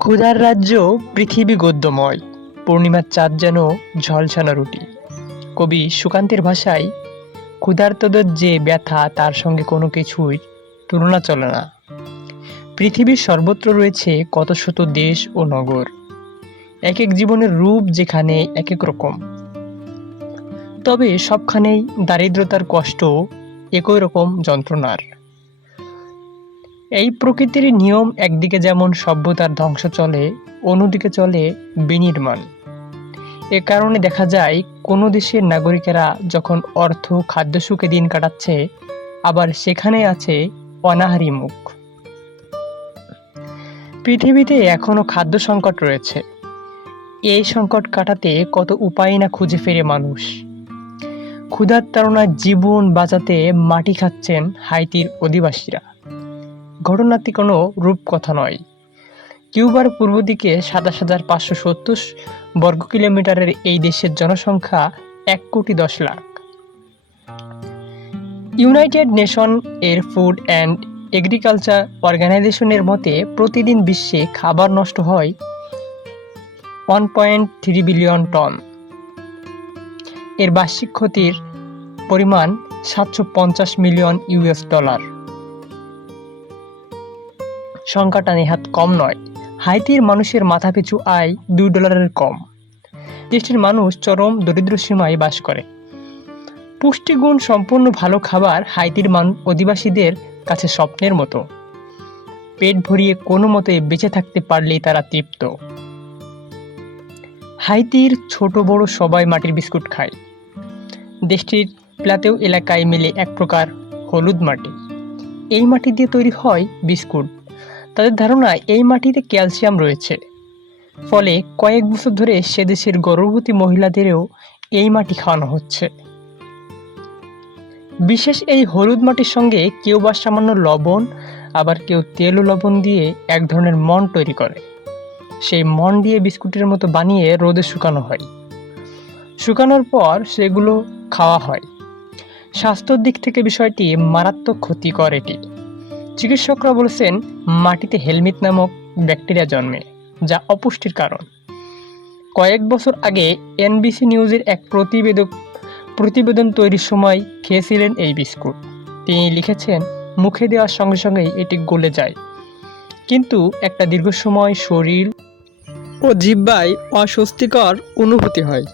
ক্ষুধার রাজ্য পৃথিবী গদ্যময়, পূর্ণিমার চাঁদ যেন ঝলসানো রুটি। কবি সুকান্তের ভাষায় ক্ষুধার্তদের যে ব্যথা তার সঙ্গে কোনো কিছুই তুলনা চলে না। পৃথিবীর সর্বত্র রয়েছে কত শত দেশ ও নগর, এক এক জীবনের রূপ যেখানে এক এক রকম, তবে সবখানেই দারিদ্রতার কষ্ট একই রকম যন্ত্রণার। এই প্রকৃতির নিয়ম একদিকে যেমন সভ্যতার ধ্বংস চলে, অন্যদিকে চলে বিনির্মাণ। এ কারণে দেখা যায় কোনো দেশের নাগরিকেরা যখন অর্থ খাদ্য সুখে দিন কাটাচ্ছে, আবার সেখানে আছে অনাহারী মুখ। পৃথিবীতে এখনো খাদ্য সংকট রয়েছে। এই সংকট কাটাতে কত উপায় না খুঁজে ফেরে মানুষ। ক্ষুধার তাড়নায় জীবন বাঁচাতে মাটি খাচ্ছেন হাইতির অধিবাসীরা। ঘটনাটি কোনো রূপকথা নয়। কিউবার পূর্ব দিকে ২৭,৫৭০ বর্গ কিলোমিটারের এই দেশের জনসংখ্যা ১,১০,০০,০০০। ইউনাইটেড নেশন এর ফুড অ্যান্ড এগ্রিকালচার অর্গানাইজেশনের মতে প্রতিদিন বিশ্বে খাবার নষ্ট হয় 1.3 বিলিয়ন টন। এর বার্ষিক ক্ষতির পরিমাণ ৭৫০ মিলিয়ন ইউএস ডলার। সংখ্যাটা নেহাত কম নয়। হাইতির মানুষের মাথাপিছু আয় $2 কম। দেশটির মানুষ চরম দরিদ্র সীমায় বাস করে। পুষ্টিগুণ সম্পন্ন ভালো খাবার হাইতির অধিবাসীদের কাছে স্বপ্নের মতো। পেট ভরিয়ে কোনো মতে বেঁচে থাকতে পারলেই তারা তৃপ্ত। হাইতির ছোট বড় সবাই মাটির বিস্কুট খায়। দেশটির প্লাতেও এলাকায় মেলে এক প্রকার হলুদ মাটি। এই মাটি দিয়ে তৈরি হয় বিস্কুট। তাদের ধারণা এই মাটিতে ক্যালসিয়াম রয়েছে, ফলে কয়েক বছর ধরে সে দেশের গর্ভবতী মহিলাদেরও এই মাটি খাওয়ানো হচ্ছে। বিশেষ এই হলুদ মাটির সঙ্গে কেউ বা সামান্য লবণ, আবার কেউ তেল ও লবণ দিয়ে এক ধরনের মন তৈরি করে। সেই মন দিয়ে বিস্কুটের মতো বানিয়ে রোদে শুকানো হয়। শুকানোর পর সেগুলো খাওয়া হয়। স্বাস্থ্যের দিক থেকে বিষয়টি মারাত্মক ক্ষতিকর। এটি চিকিৎসকরা বলেছেন মাটিতে হেলমিট নামক ব্যাকটেরিয়া জন্মে, যা অপুষ্টির কারণ। কয়েক বছর আগে এনবিসি নিউজের এক প্রতিবেদন তৈরির সময় খেয়েছিলেন এই বিস্কুট। তিনি লিখেছেন, মুখে দেওয়ার সঙ্গে সঙ্গেই এটি গলে যায়, কিন্তু একটা দীর্ঘ সময় শরীর ও জিহ্বায় অস্বস্তিকর অনুভূতি হয়।